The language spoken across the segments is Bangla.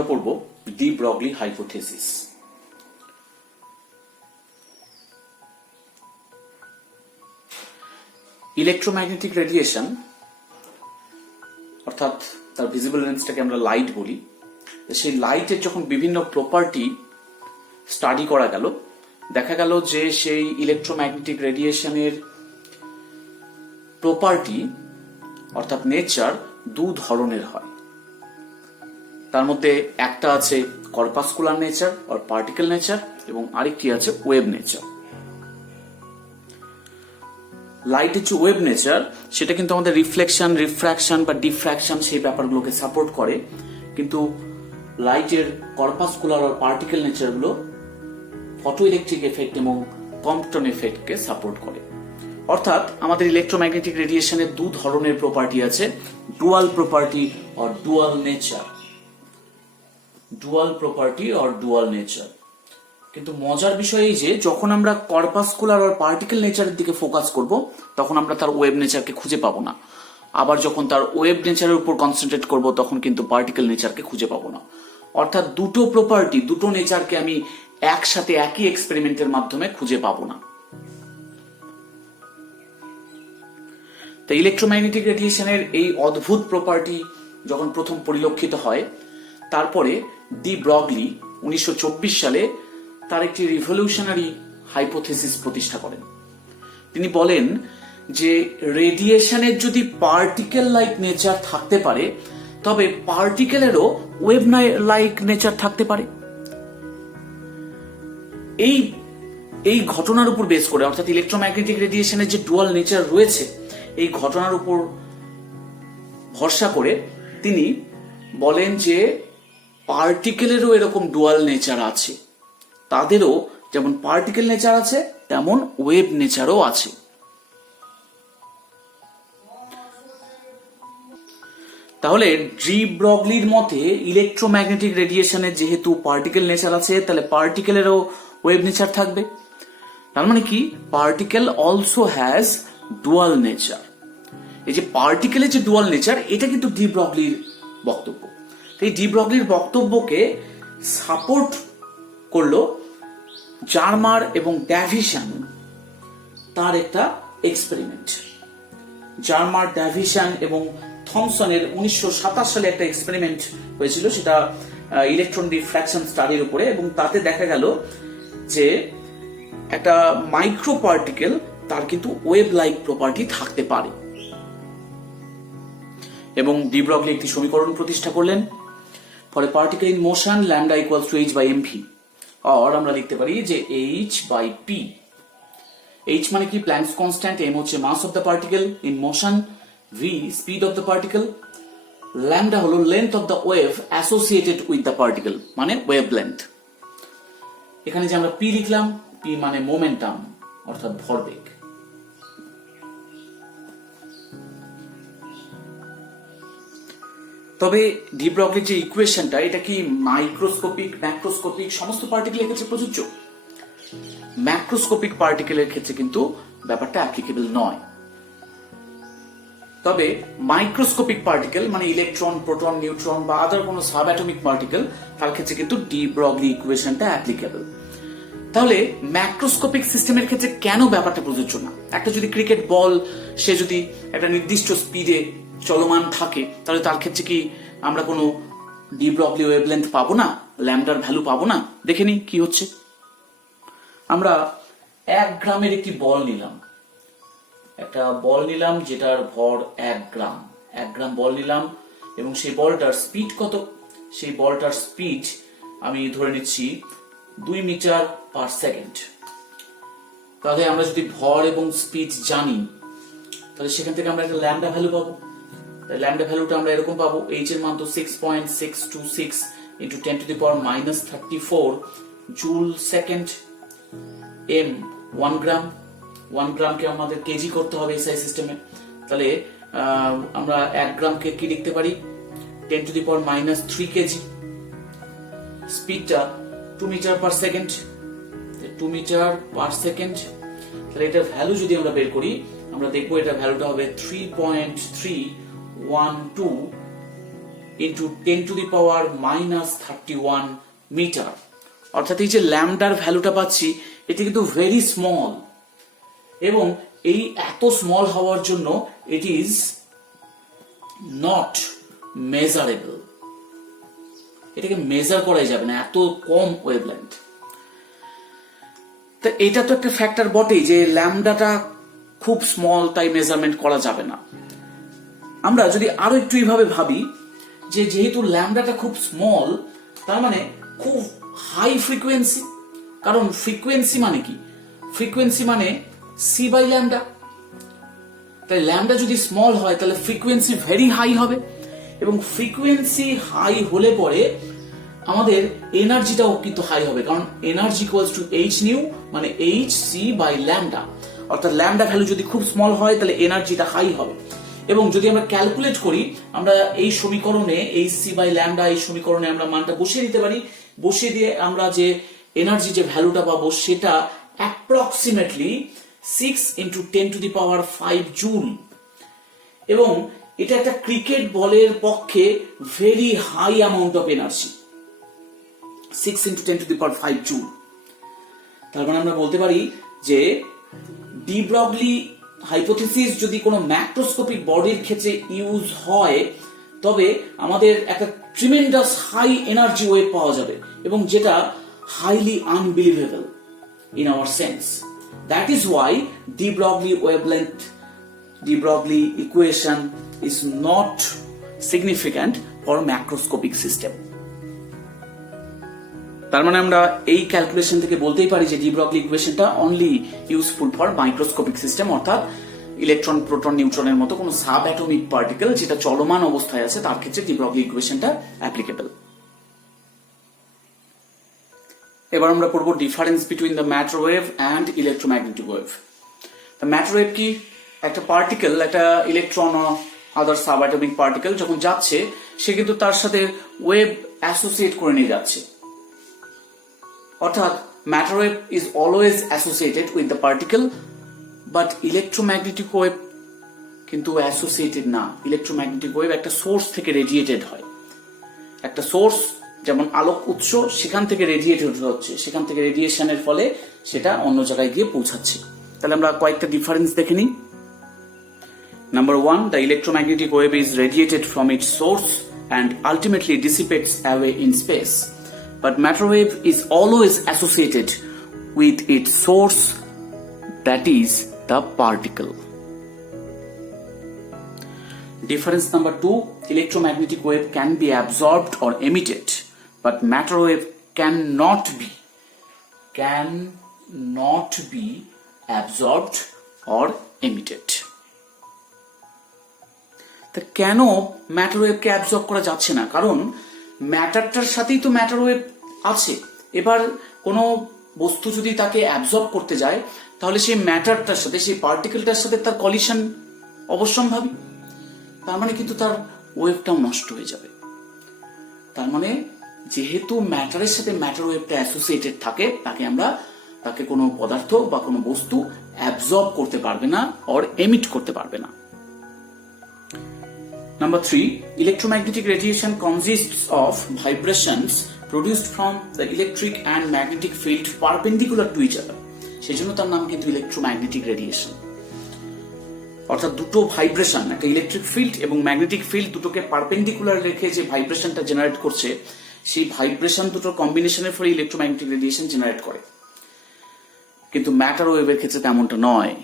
আমরা পড়ব de Broglie hypothesis. Electromagnetic radiation অর্থাৎ তার ভিজিবল রেঞ্জটাকে আমরা লাইট বলি। সেই লাইটের যখন বিভিন্ন প্রপার্টি স্টাডি করা গেল, দেখা গেল যে সেই ইলেকট্রোম্যাগনেটিক রেডিয়েশনের প্রপার্টি অর্থাৎ নেচার দু ধরনের হয়। তার মধ্যে একটা আছে corpuscular nature or particle nature এবং আরেকটি আছে ওয়েভ নেচার। লাইটের যে ওয়েভ নেচার সেটা কিন্তু আমাদের রিফ্লেকশন, রিফ্র্যাকশন বা ডিফ্র্যাকশন সেই ব্যাপারগুলোকে সাপোর্ট করে, কিন্তু লাইটের কর্পাসকুলার অর পার্টিকেল নেচারগুলো ফটো ইলেকট্রিক এফেক্ট এবং কম্পটন এফেক্টকে সাপোর্ট করে। অর্থাৎ আমাদের ইলেকট্রোম্যাগনেটিক রেডিয়েশনের দু ধরনের প্রপার্টি আছে, dual property or dual nature. Dual property or dual nature. কিন্তু মজার বিষয় এই যে যখন আমরা কর্পাসকুলার অর পার্টিকেল নেচারের দিকে ফোকাস করব তখন আমরা তার ওয়েভ নেচারকে খুঁজে পাবো না। আবার যখন তার ওয়েভ নেচারের উপর কনসেন্ট্রেট করব তখন কিন্তু পার্টিকেল নেচারকে খুঁজে পাবো না। অর্থাৎ দুটো প্রপার্টি, দুটো নেচারকে আমি একসাথে একই এক্সপেরিমেন্টের মাধ্যমে খুঁজে পাবো না। তো ইলেকট্রোম্যাগনেটিক রেডিয়েশনের এই অদ্ভুত প্রপার্টি যখন প্রথম পরিলক্ষিত হয়, তারপরে ডি ব্রগলি 1924 সালে তার একটি রিভলিউশনারি হাইপোথেসিস প্রতিষ্ঠা করেন। তিনি বলেন যে রেডিয়েশনের যদি পার্টিকেল লাইক নেচার থাকতে পারে তবে পার্টিকেলেরও ওয়েভ লাইক নেচার থাকতে পারে। এই ঘটনার উপর বেস করে অর্থাৎ ইলেকট্রোম্যাগনেটিক রেডিয়েশনের যে ডুয়াল নেচার রয়েছে এই ঘটনার উপর ভরসা করে তিনি বলেন যে পার্টিকেলেরও এরকম ডুয়াল নেচার আছে, তাদেরও যেমন পার্টিকেল নেচার আছে তেমন ওয়েভ নেচারও আছে। তাহলে ডি ব্রগলির মতে ইলেকট্রোম্যাগনেটিক রেডিয়েশনের যেহেতু পার্টিকেল নেচার আছে তাহলে পার্টিকেলেরও ওয়েভ নেচার থাকবে। তার মানে কি particle also has dual nature. এই যে পার্টিকেলের যে ডুয়াল নেচার এটা কিন্তু ডি ব্রগলির বক্তব্য। এই ডি ব্রগলির বক্তব্যকে সাপোর্ট করলো জার্মার এবং ড্যাভিশন তার একটা এক্সপেরিমেন্ট। জার্মার, ড্যাভিশন এবং থমসনের 1927 সালে একটা এক্সপেরিমেন্ট হয়েছিল, সেটা ইলেকট্রন ডিফ্র্যাকশন স্টাডির উপরে, এবং তাতে দেখা গেল যে একটা মাইক্রো পার্টিকেল তার কিন্তু ওয়েভ লাইক প্রপার্টি থাকতে পারে। এবং ডি ব্রগলি একটি সমীকরণ প্রতিষ্ঠা করলেন, for a particle in motion lambda equals to h by mv, আর আমরা লিখতে পারি যে h by p। h মানে কি প্ল্যাঙ্কস কনস্ট্যান্ট, m হচ্ছে mass of the particle in motion, v speed of the particle, lambda হলো length of the wave associated with the particle মানে ওয়েভ লেন্থ। এখানে যে আমরা p লিখলাম, p মানে মোমেন্টাম অর্থাৎ ভরবেগ। তবে ডি ব্রগলির যে ইকুয়েশনটা এটা কি মাইক্রোস্কোপিক, ম্যাক্রোস্কোপিক সমস্ত পার্টিকেলের ক্ষেত্রে প্রযোজ্য? ম্যাক্রোস্কোপিক পার্টিকেলের ক্ষেত্রে কিন্তু ব্যাপারটা অ্যাপ্লিকেবল নয়। তবে মাইক্রোস্কোপিক পার্টিকেল মানে ইলেকট্রন, প্রোটন, নিউট্রন বা আদার কোনো সাব অ্যাটমিক পার্টিকেল তার ক্ষেত্রে কিন্তু ডি ব্রগলি ইকুয়েশনটা অ্যাপ্লিকেবল। তাহলে ম্যাক্রোস্কোপিক সিস্টেমের ক্ষেত্রে কেন ব্যাপারটা প্রযোজ্য না? একটা যদি ক্রিকেট বল সে যদি একটা নির্দিষ্ট স্পিডে চলমান থাকে তাহলে তার ক্ষেত্রে কি আমরা কোনো ডি ব্রগলি ওয়েভলেন্থ পাবো না, ল্যামডার ভ্যালু পাবো না? দেখে নিই কি হচ্ছে। আমরা 1 গ্রামের একটি বল নিলাম, একটা বল নিলাম যেটার ভর 1 গ্রাম। 1 গ্রাম বল নিলাম এবং সেই বলটার স্পিড কত? সেই বলটার স্পিড আমি ধরে নিচ্ছি 2 মিটার পার সেকেন্ড। তাহলে আমরা যদি ভর এবং স্পিড জানি তাহলে সেখান থেকে আমরা একটা ল্যামডা ভ্যালু পাবো। ল্যামডা ভ্যালুটা আমরা এরকম পাবো, h এর মান তো 6.626 into 10 to the power minus 34 joule second, m 1 গ্রাম। 1 গ্রামকে আমাদের কেজি করতে হবে এসআই সিস্টেমে। তাহলে আমরা 1 গ্রামকে কি লিখতে পারি? 10 to the power minus 3 kg. স্পিডটা 2 meter per second, 2 meter per second. তাহলে এটার ভ্যালু যদি আমরা বের করি আমরা দেখবো এটা ভ্যালুটা হবে 3.312 ইন্টু 10⁻⁻31 মিটার। অর্থাৎ এই যে ল্যামডার ভ্যালুটা পাচ্ছি এটি কিন্তু ভেরি স্মল, এবং এই এত স্মল হওয়ার জন্য ইট ইজ নট মেজারেবল, এটাকে মেজার করাই যাবে না, এত কম ওয়েভলেন্থ। তা এটা তো একটা ফ্যাক্টর বটেই যে ল্যামডাটা খুব স্মল, তাই মেজারমেন্ট করা যাবে না। আমরা যদি আরো একটু এইভাবে ভাবি যে যেহেতু ল্যামডাটা খুব স্মল, তার মানে খুব হাই ফ্রিকোয়েন্সি, কারণ ফ্রিকোয়েন্সি মানে কি, ফ্রিকোয়েন্সি মানে সি বাই ল্যামডা। তাই ল্যামডা যদি স্মল হয় তাহলে ফ্রিকোয়েন্সি ভেরি হাই হবে, এবং ফ্রিকোয়েন্সি হাই হলে পরে আমাদের এনার্জিটাও কিন্তু হাই হবে, কারণ energy equals to H new মানে এইচ সি বাই ল্যামডা। অর্থাৎ ল্যামডা ভ্যালু যদি খুব স্মল হয় তাহলে এনার্জিটা হাই হবে। এবং যদি আমরা ক্যালকুলেট করি, আমরা এই সমীকরণে এইচ সি বাই ল্যামডা এই সমীকরণে আমরা মানটা বসিয়ে দিতে পারি, বসিয়ে দিয়ে আমরা যে এনার্জি যে ভ্যালুটা পাবো সেটা অ্যাপ্রক্সিমেটলি 6 × 10⁵ জুল, এবং এটা একটা ক্রিকেট বলের পক্ষে very high amount of energy, 6 × 10⁵ joule. তার মানে আমরা বলতে পারি যে ডি ব্রগলি হাইপোথিসিস যদি কোনো ম্যাক্রোস্কোপিক বডির ক্ষেত্রে ইউজ হয়, তবে আমাদের একটা ট্রিমেন্ডাস হাই এনার্জি ওয়েভ পাওয়া যাবে, এবং যেটা highly unbelievable in our sense. That is why de Broglie wavelength, de Broglie equation is not significant for macroscopic system. তার মানে আমরা এই ক্যালকুলেশন থেকে বলতেই পারি যে ডি ব্রগলি ইকুয়েশনটা only useful for microscopic system, অর্থাৎ ইলেকট্রন, প্রোটন, নিউট্রনের মতো কোনো সাব অ্যাটমিক পার্টিকেল যেটা চলমান অবস্থায় আছে তার ক্ষেত্রে ডি ব্রগলি ইকুয়েশনটা অ্যাপ্লিকেবল। এবার আমরা পড়ব difference between the matter wave and electromagnetic wave. The matter wave কি, একটা পার্টিকেল, একটা ইলেকট্রন আদার সাব অ্যাটমিক পার্টিকেল যখন যাচ্ছে সে কিন্তু তার সাথে ওয়েভ অ্যাসোসিয়েট করে নিয়ে যাচ্ছে, অর্থাৎ matter wave is always associated with the particle, but electromagnetic wave কিন্তু অ্যাসোসিয়েটেড না। ইলেকট্রোম্যাগনেটিক ওয়েভ একটা সোর্স থেকে রেডিয়েটেড হয়, একটা সোর্স যেমন আলোক উৎস, সেখান থেকে রেডিয়েটেড হচ্ছে, সেখান থেকে রেডিয়েশনের ফলে সেটা অন্য জায়গায় গিয়ে পৌঁছাচ্ছে। তাহলে আমরা কয়েকটা ডিফারেন্স দেখে নিই। Number 1, the electromagnetic wave is radiated from its source and ultimately dissipates away in space. But matter wave is always associated with its source, that is the particle. Difference number 2, electromagnetic wave can be absorbed or emitted, but matter wave cannot be absorbed or emitted. তা কেন ম্যাটার ওয়েভকে অ্যাবজর্ব করা যাচ্ছে না? কারণ ম্যাটারটার সাথেই তো ম্যাটার ওয়েভ আছে। এবার কোনো বস্তু যদি তাকে অ্যাবজর্ব করতে যায় তাহলে সেই ম্যাটারটার সাথে, সেই পার্টিকেলটার সাথে তার কলিশন অবশ্যম্ভাবী, তার মানে কিন্তু তার ওয়েভটাও নষ্ট হয়ে যাবে। তার মানে যেহেতু ম্যাটারের সাথে ম্যাটার ওয়েভটা অ্যাসোসিয়েটেড থাকে, তাকে কোনো পদার্থ বা কোনো বস্তু অ্যাবজর্ব করতে পারবে না অর এমিট করতে পারবে না। Number 3, electromagnetic radiation consists of vibrations produced from the electric and magnetic field perpendicular to each other. সেজন্য তার নাম কিন্তু ইলেকট্রোম্যাগনেটিক রেডিয়েশন। অর্থাৎ দুটো ভাইব্রেশন, একটা ইলেকট্রিক ফিল্ড এবং ম্যাগনেটিক ফিল্ড, দুটোকে পারপেন্ডিকুলার রেখে যে ভাইব্রেশনটা জেনারেট করছে, সেই ভাইব্রেশন দুটোর কম্বিনেশনের ফলে ইলেকট্রোম্যাগনেটিক রেডিয়েশন জেনারেট করে। কিন্তু ম্যাটার ওয়েভের ক্ষেত্রে তেমনটা নয়।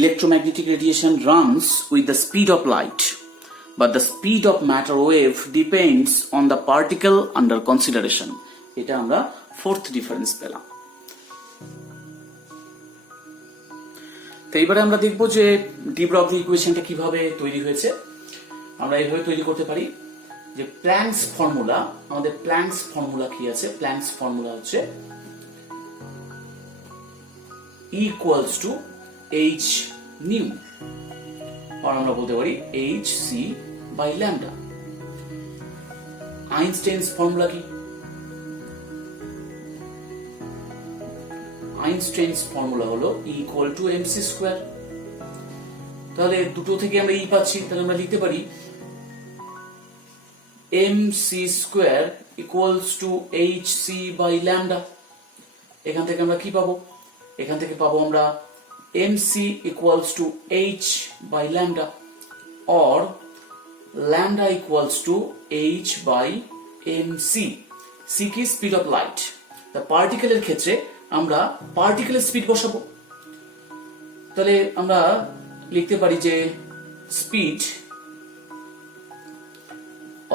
Electromagnetic radiation runs with the speed of light, but the speed of matter wave depends on the particle under consideration. এটা আমরা fourth difference পেলাম। তো এবারে আমরা দেখব যে ডি ব্রগলি ইকুয়েশনটা কিভাবে তৈরি হয়েছে। আমরা এইভাবে তৈরি করতে পারি যে প্ল্যাঙ্কস ফর্মুলা, আমাদের প্ল্যাঙ্কস ফর্মুলা কি আছে? প্ল্যাঙ্কস ফর্মুলা হচ্ছে E equals to H nu, আর আমরা বলতে পারি Hc by lambda। আইনস্টাইনস ফর্মুলা কি? আইনস্টাইনস ফর্মুলা হলো E equal to mc square. তাহলে দুটো থেকে আমরা ই পাচ্ছি, তাহলে আমরা লিখতে পারি mc square equals to hc by lambda. এখান থেকে আমরা কি পাবো? এখান থেকে পাবো আমরা mc equals to h by lambda or lambda equals to h by mc। c কি স্পিড অফ লাইট, তা পার্টিকেলের ক্ষেত্রে আমরা পার্টিকেলের স্পিড বসাবো। তাহলে আমরা লিখতে পারি যে স্পিড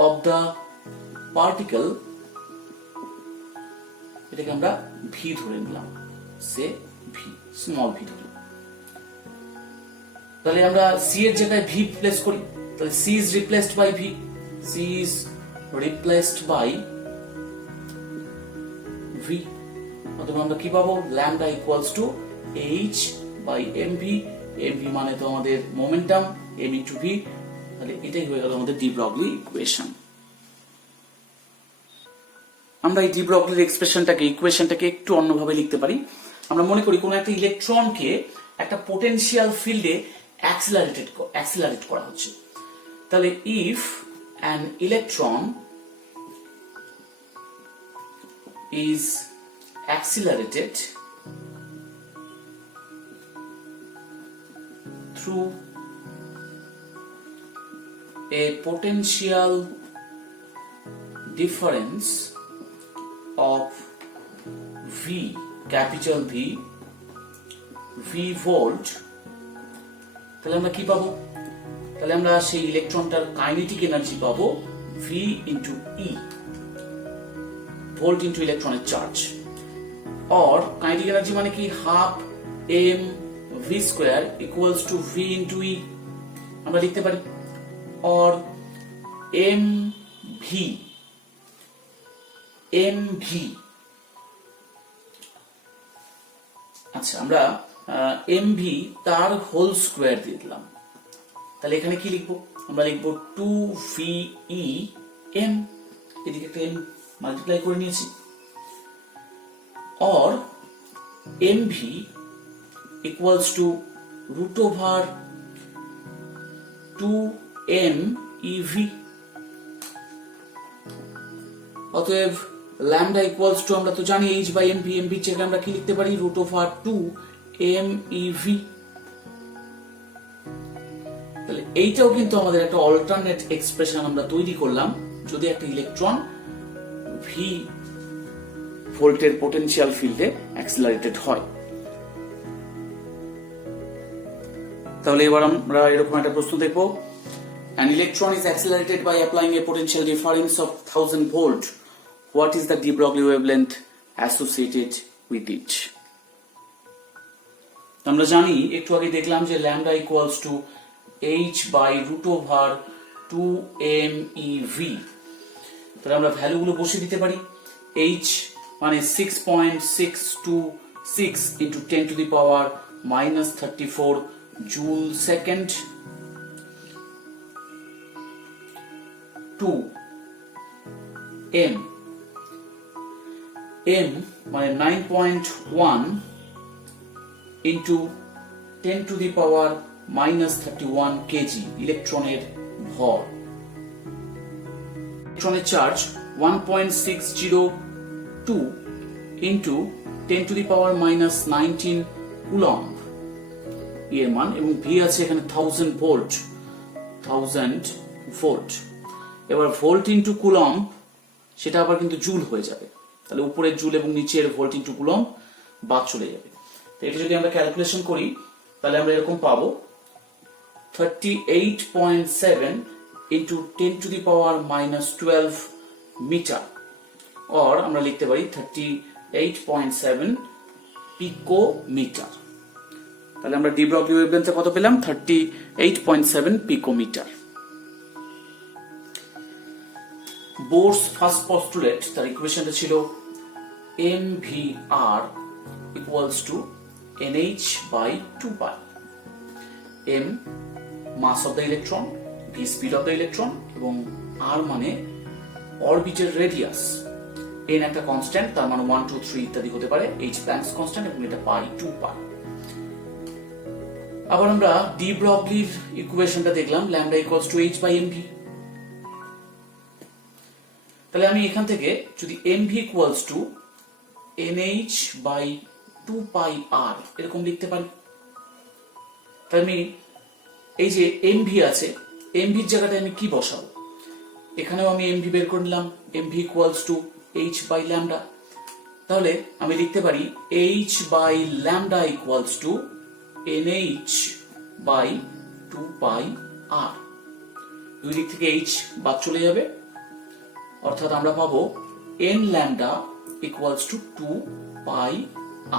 অফ দ্য পার্টিকেল, এটাকে আমরা ভি ধরে নিলাম, সে ভি, স্মল ভি ধরে। তাহলে আমরা সি এর জায়গায় ভি প্লেস করি, তাহলে c is replaced by v, c is replaced by v, অথবা আমরা কি পাবো? lambda equals to h by mv, mv মানে তো আমাদের মোমেন্টাম, m into v, তাহলে এটাই হয়ে গেল আমাদের ডি ব্রগলি ইকুয়েশন। আমরা এই ডি ব্রগলির ইকুয়েশনটাকে একটু অন্যভাবে লিখতে পারি। আমরা মনে করি কোন একটা ইলেকট্রনকে একটা পোটেনশিয়াল ফিল্ডে অ্যাক্সিলারেট করা হচ্ছে। তাহলে if an electron is accelerated through a potential difference of V, capital V volt, তাহলে আমরা কি পাবো? তাহলে আমরা সেই ইলেকট্রনটার কাইনেটিক এনার্জি পাবো V into E, volt into ইলেকট্রনের চার্জ, অর কাইনেটিক এনার্জি মানে কি half m v square equals two V into E, আমরা লিখতে পারি, অর mv আচ্ছা আমরা mv তার হোল স্কয়ার দিয়ে দিলাম। তাহলে এখানে কি লিখবো? আমরা লিখবো 2VEm, এদিকে একটা m মাল্টিপ্লাই করে নিয়েছি, or mv equals to root over 2mev। অতএব ল্যামডা ইকুয়ালস টু আমরা তো জানি h বাই mv, mv জায়গায় আমরা কি লিখতে পারি? Root over 2mev। তাহলে এইটাও কিন্তু আমাদের একটা অল্টারনেট এক্সপ্রেশন আমরা তৈরি করলাম যদি একটা ইলেকট্রন ভি ভোল্টের পোটেনশিয়াল ফিল্ডে অ্যাক্সিলারেটেড হয়। তাহলে এবার আমরা এরকম একটা প্রশ্ন দেখব, an electron is accelerated by applying a potential difference of 1000 volt, what is the de Broglie wavelength associated with it? আমরা জানি, একটু আগে দেখলাম যে lambda equals to h by root over 2mev। তাহলে আমরা ভ্যালুগুলো বসিয়ে দিতে পারি। h মানে 6.626 into 10 to the power minus 34 joule second, 2 m মানে 9.1 into 10 to the power minus 31 kg ইলেকট্রনের ভর। ইলেকট্রনের charge 1.602 into 10 to the power minus 19 coulomb এর মান, এবং ভি আছে এখানে 1000 ভোল্ট। এবার ভোল্ট ইন্টু কুলম্ব সেটা আবার কিন্তু জুল হয়ে যাবে, তাহলে উপরের জুল এবং নিচের ভোল্ট ইন্টু কুলম্ব বাদ চলে যাবে। তো এটা যদি আমরা ক্যালকুলেশন করি তাহলে আমরা এরকম পাবো 38.7 into 10 to the power minus 12 meter, or আমরা লিখতে পারি 38.7 পিকোমিটার। তাহলে আমরা ডি ব্রগলি ওয়েভলেন্থে কত পেলাম? 38.7 পিকোমিটার। বোরস ফার্স্ট পস্টুলেট, তার ইকুয়েশনটা ছিল mvr equals to nh by 2 pi, m mass of the electron, v speed of the electron, এবং r মানে অরবিটের রেডিয়াস, n একটা কনস্ট্যান্ট, তার মানে 1 2 3 ইত্যাদি হতে পারে, h প্ল্যাঙ্কস কনস্ট্যান্ট, এবং এটা পাই 2 পাই। আবার আমরা ডি ব্রগলির ইকুয়েশনটা দেখলাম, lambda equals to H by MV. তাহলে আমি এখান থেকে যদি MV equals to NH by 2 pi আর এরকম লিখতে পারি, তাহলে আমি এই যে এমভি আছে, এমভির জায়গাটায় আমি কি বসাবো, এখানেও আমি এমভি বের করে নিলাম, MV equals to H by lambda. তাহলে আমি লিখতে পারি H by lambda equals to NH by 2 pi r. দুই দিক থেকে এইচ বাদ চলে যাবে, অর্থাৎ আমরা পাবো N lambda equals two 2 pi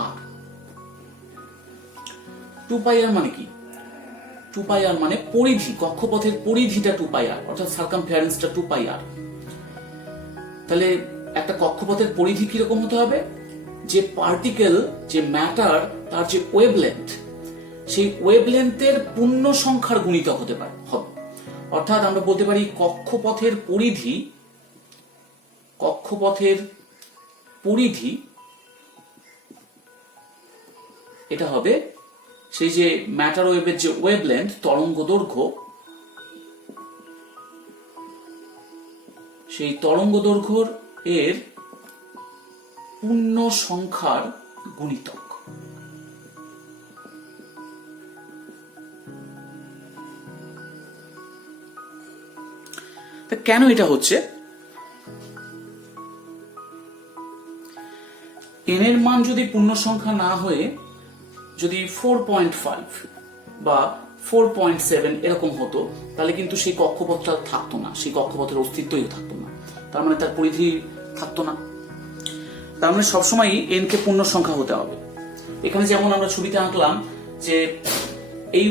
আর। 2 পাই আর মানে কি? 2 পাই আর মানে পরিধি, কক্ষপথের পরিধিটা 2 পাই আর, অর্থাৎ সার্কামফারেন্সটা 2 পাই আর। তাহলে একটা কক্ষপথের পরিধি কিরকম হতে হবে? যে পার্টিকেল, যে ম্যাটার, তার যে ওয়েভলেন্থ, সেই ওয়েভলেন্থের পূর্ণ সংখ্যার গুণিতক হতে পারে হবে। অর্থাৎ আমরা বলতে পারি কক্ষপথের পরিধি এটা হবে সেই যে ম্যাটার ওয়েভের যে ওয়েভলেন্থ, তরঙ্গ দৈর্ঘ্য, সেই তরঙ্গ দৈর্ঘ্যর এর পূর্ণ সংখ্যার গুণিতক। কেন এটা হচ্ছে? এন এর মান যদি পূর্ণ সংখ্যা না হয়ে যদি 4.5 বা 4.7 এরকম হতো, তাহলে কিন্তু সেই কক্ষপথটা থাকতো না, সেই কক্ষপথের অস্তিত্বই থাকতো না, তার মানে তার পরিধি থাকতো না। তার মানে সবসময় এন কে পূর্ণ সংখ্যা হতে হবে। এখানে যেমন আমরা ছবিতে আঁকলাম যে এই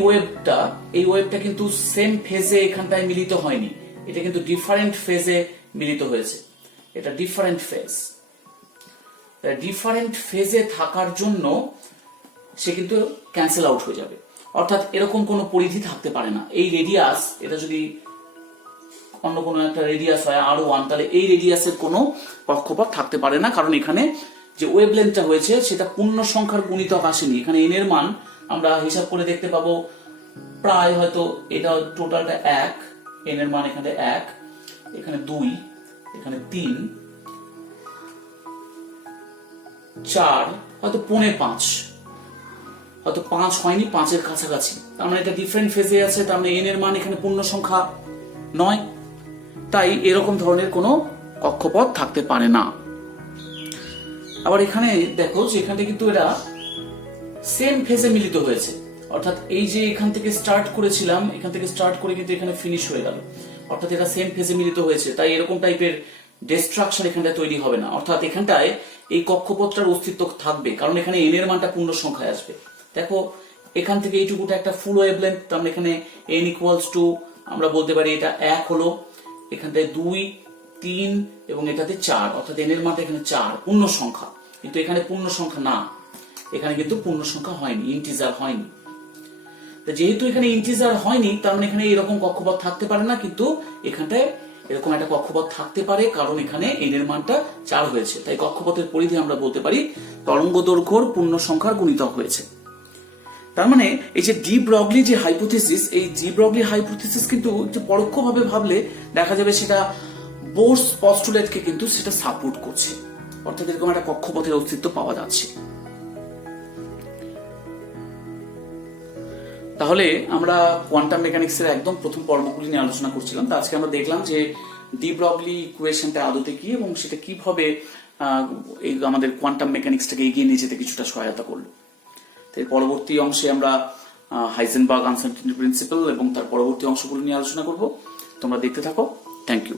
ওয়েভটা কিন্তু সেম ফেজে এখানটায় মিলিত হয়নি, এটা কিন্তু ডিফারেন্ট ফেজে মিলিত হয়েছে। এটা ডিফারেন্ট ফেজে থাকার জন্য সে কিন্তু ক্যান্সেল আউট হয়ে যাবে, অর্থাৎ এরকম কোনো পরিধি থাকতে পারে না। এই রেডিয়াস, এটা যদি অন্য কোনো একটা রেডিয়াস হয় R1, তাহলে এই রেডিয়াসের কোনো কক্ষপথ থাকতে পারে না, কারণ এখানে যে ওয়েভলেন্থটা হয়েছে সেটা পূর্ণ সংখ্যার গুণিতক আসেনি। এখানে এন এর মান আমরা হিসাব করে দেখতে পাবো প্রায় হয়তো এটা টোটালটা 1, এন এর মান এখানে 1, এখানে 2, এখানে 3, 4, হয়তো 4.5, হয়তো 5 হয়নি, 5-এর কাছাকাছি। তার মানে এটা ডিফারেন্ট ফেজে আছে, তার মানে এন এর মান এখানে পূর্ণ সংখ্যা নয়, তাই এরকম ধরনের কোনো কক্ষপথ থাকতে পারে না। আবার এখানে দেখো যে এখানে কিন্তু এরা সেম ফেজে মিলিত হয়েছে, অর্থাৎ এই যে এখান থেকে স্টার্ট করেছিলাম, এখান থেকে স্টার্ট করে কিন্তু এখানে ফিনিশ হয়ে গেল, অর্থাৎ এটা সেম ফেজে মিলিত হয়েছে, তাই এরকম টাইপের ডিস্ট্রাকশন এখানটায় তৈরি হবে না, অর্থাৎ এখানটায় এই কক্ষপথটার অস্তিত্ব থাকবে, কারণ এখানে এন এর মানটা পূর্ণ সংখ্যায় আসবে। দেখো এখান থেকে এইটুকুটা একটা ফুল ওয়েভলেন্থ, তার মানে এখানে এন ইকুয়ালস টু আমরা বলতে পারি এটা 1 হলো, এখানটায় 2, 3 এবং এটাতে 4, অর্থাৎ এন এর মানটা এখানে 4 পূর্ণ সংখ্যা, কিন্তু এখানে পূর্ণ সংখ্যা না, এখানে কিন্তু পূর্ণ সংখ্যা হয়নি, ইন্টিজার হয়নি। যেহেতু এখানে ইন্টিজার হয়নি, তার মানে এখানে এরকম কক্ষপথ থাকতে পারে না, কিন্তু এখানটায় এরকম একটা কক্ষপথ থাকতে পারে, কারণ এখানে এন এর মানটা 4 হয়েছে, তাই কক্ষপথের পরিধি আমরা বলতে পারি তরঙ্গ দৈর্ঘ্যর পূর্ণ সংখ্যার গুণিতক হয়েছে। তার মানে এই যে ডি ব্রগলি যে হাইপোথিসিস, এই ডি ব্রগলি হাইপোথিসিস কিন্তু একটু পরোক্ষভাবে ভাবলে দেখা যাবে সেটা বোরস পস্টুলেটকে কিন্তু সেটা সাপোর্ট করছে, অর্থাৎ এরকম একটা কক্ষপথের অস্তিত্ব পাওয়া যাচ্ছে। তাহলে আমরা কোয়ান্টাম মেকানিক্সের একদম প্রথম পর্বগুলি নিয়ে আলোচনা করছিলাম, তা আজকে আমরা দেখলাম যে ডি ব্রগলি ইকুয়েশনটা আদতে কি এবং সেটা কিভাবে আমাদের কোয়ান্টাম মেকানিক্সটাকে এগিয়ে নিয়ে যেতে কিছুটা সহায়তা করলো। এর পরবর্তী অংশে আমরা হাইজেনবার্গ আনসার্টেনিটি প্রিন্সিপাল এবং তার পরবর্তী অংশগুলো নিয়ে আলোচনা করব। তোমরা দেখতে থাকো। Thank you.